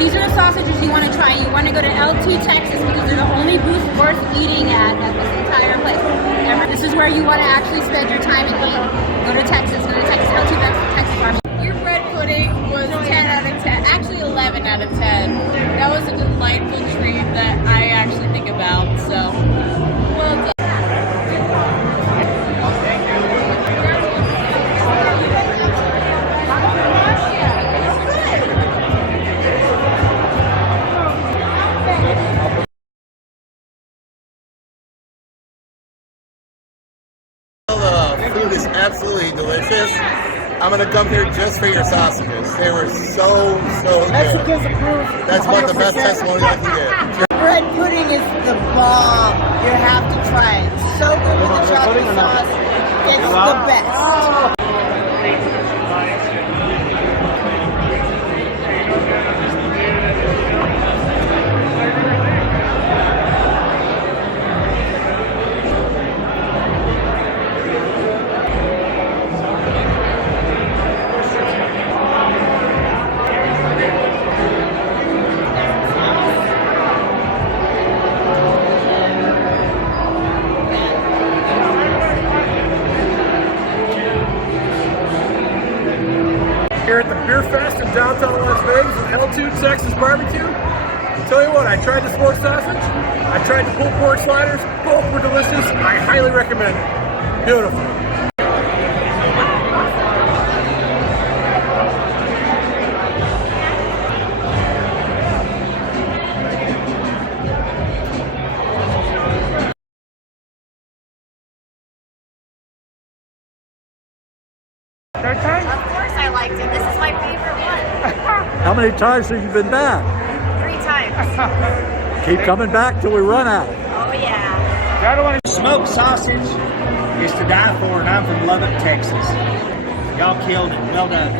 These are the sausages you want to try. You want to go to L2 Texas because they're the only booth worth eating at this entire place. And this is where you want to actually spend your time and eat. Go to Texas. Go to Texas. L2 Texas BBQ. Your bread pudding was 10 out of 10. Actually 11 out of 10. That was a delightful treat that I actually think about. So, well done. The food is absolutely delicious. I'm gonna come here just for your sausages. They were so good. Mexicans approve. That's about the best testimony I can get. Bread pudding is the bomb. You have to try it. So good with the chocolate sauce. It's the best. Here at the Beer Fest in downtown Las Vegas with L2 Texas BBQ. I'll tell you what, I tried the smoked sausage, I tried the pulled pork sliders, both were delicious. I highly recommend it. Beautiful. Third time? Of course I liked it. This is my favorite one. How many times have you been back? 3 times. Keep coming back till we run out. Oh yeah. Smoked sausage is to die for, and I'm from Lubbock, Texas. Y'all killed it. Well done.